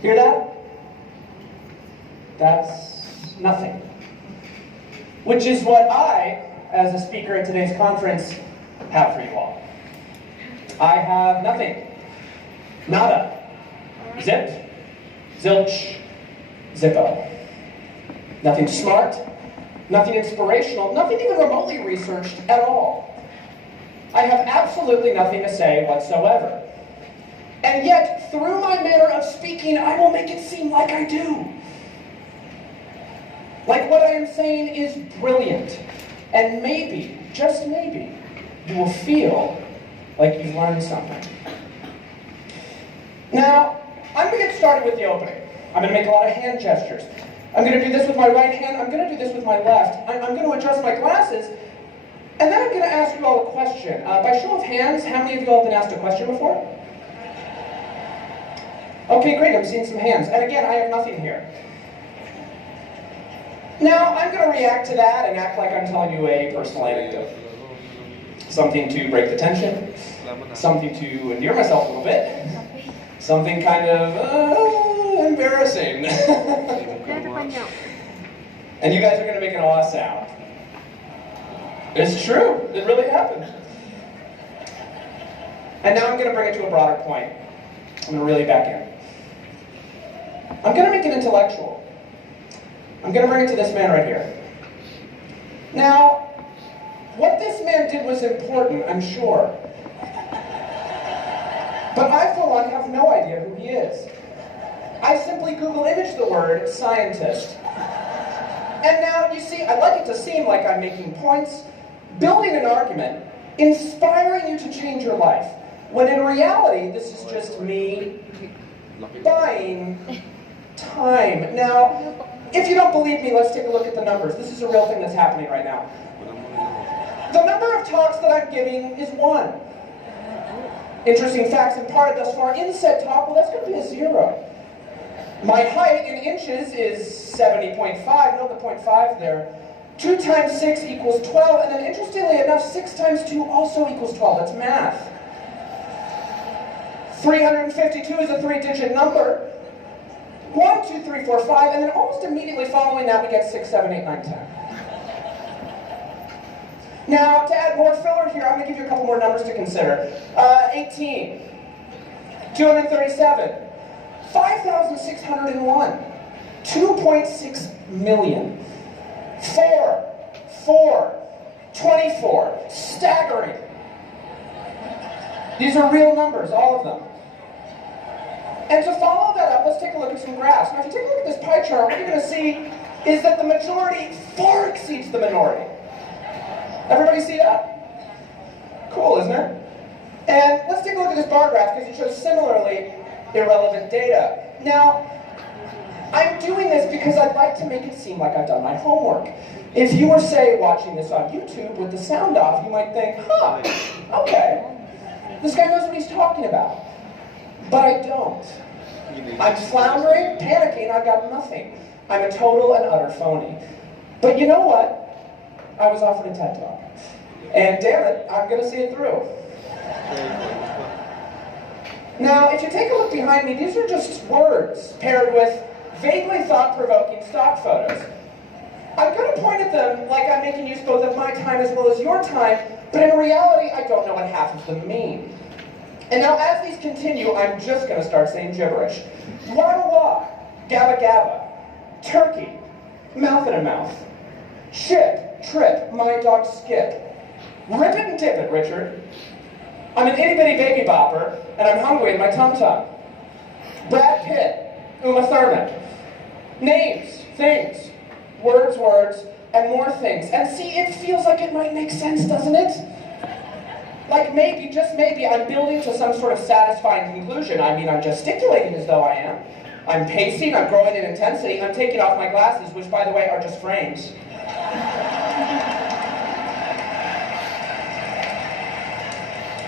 Hear that? That's nothing. Which is what I, as a speaker at today's conference, have for you all. I have nothing. Nada. Zip. Zilch. Zippo. Nothing smart. Nothing inspirational. Nothing even remotely researched at all. I have absolutely nothing to say whatsoever. And yet, through my manner of speaking, I will make it seem like I do. Like what I am saying is brilliant. And maybe, just maybe, you will feel like you've learned something. Now, I'm going to get started with the opening. I'm going to make a lot of hand gestures. I'm going to do this with my right hand. I'm going to do this with my left. I'm going to adjust my glasses. And then I'm going to ask you all a question. By show of hands, how many of you all have been asked a question before? Okay, great. I'm seeing some hands. And again, I have nothing here. Now, I'm going to react to that and act like I'm telling you a personal anecdote. Something to break the tension. Something to endear myself a little bit. Something kind of embarrassing. And you guys are going to make an awe sound. It's true. It really happened. And now I'm going to bring it to a broader point. I'm going to reel you back in. I'm going to make it intellectual. I'm going to bring it to this man right here. Now, what this man did was important, I'm sure. But I, for one, have no idea who he is. I simply Google image the word scientist. And now, you see, I like it to seem like I'm making points, building an argument, inspiring you to change your life, when in reality, this is just me buying time. Now, if you don't believe me, let's take a look at the numbers. This is a real thing that's happening right now. The number of talks that I'm giving is 1. Interesting facts imparted thus far in said talk, well, that's going to be a 0. My height in inches is 70.5, note the 0.5 there. 2 times 6 equals 12, and then interestingly enough, 6 times 2 also equals 12. That's math. 352 is a 3-digit number. 1, 2, 3, 4, 5, and then almost immediately following that we get 6, 7, 8, 9, 10. Now, to add more filler here, I'm going to give you a couple more numbers to consider. 18, 237, 5,601, 2.6 million, 24, staggering. These are real numbers, all of them. And to follow that up, let's take a look at some graphs. Now, if you take a look at this pie chart, what you're going to see is that the majority far exceeds the minority. Everybody see that? Cool, isn't it? And let's take a look at this bar graph because it shows similarly irrelevant data. Now, I'm doing this because I'd like to make it seem like I've done my homework. If you were, say, watching this on YouTube with the sound off, you might think, huh, okay, this guy knows what he's talking about. But I don't. I'm floundering, panicking, I've got nothing. I'm a total and utter phony. But you know what? I was offered a TED Talk. And damn it, I'm going to see it through. Now, if you take a look behind me, these are just words paired with vaguely thought-provoking stock photos. I'm going to point at them like I'm making use both of my time as well as your time, but in reality, I don't know what half of them mean. And now, as these continue, I'm just going to start saying gibberish. Wah wah, gabba gabba, turkey, mouth in a mouth, ship, trip, my dog Skip, rip it and dip it, Richard. I'm an itty-bitty baby bopper, and I'm hungry in my tum-tum. Brad Pitt, Uma Thurman. Names, things, words, and more things. And see, it feels like it might make sense, doesn't it? Like maybe, just maybe, I'm building to some sort of satisfying conclusion. I mean, I'm gesticulating as though I am. I'm pacing, I'm growing in intensity, I'm taking off my glasses, which, by the way, are just frames.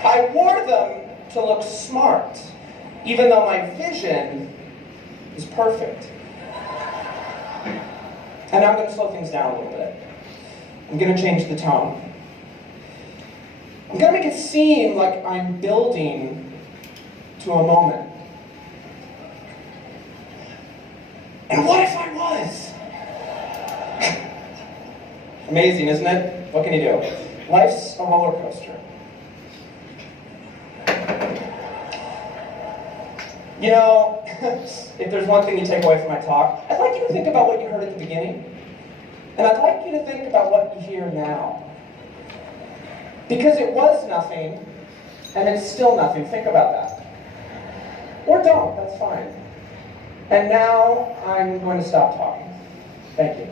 I wore them to look smart, even though my vision is perfect. And I'm going to slow things down a little bit. I'm going to change the tone. I'm going to make it seem like I'm building to a moment. And what if I was? Amazing, isn't it? What can you do? Life's a roller coaster. You know, if there's one thing you take away from my talk, I'd like you to think about what you heard at the beginning. And I'd like you to think about what you hear now. Because it was nothing, and it's still nothing. Think about that. Or don't, that's fine. And now I'm going to stop talking. Thank you.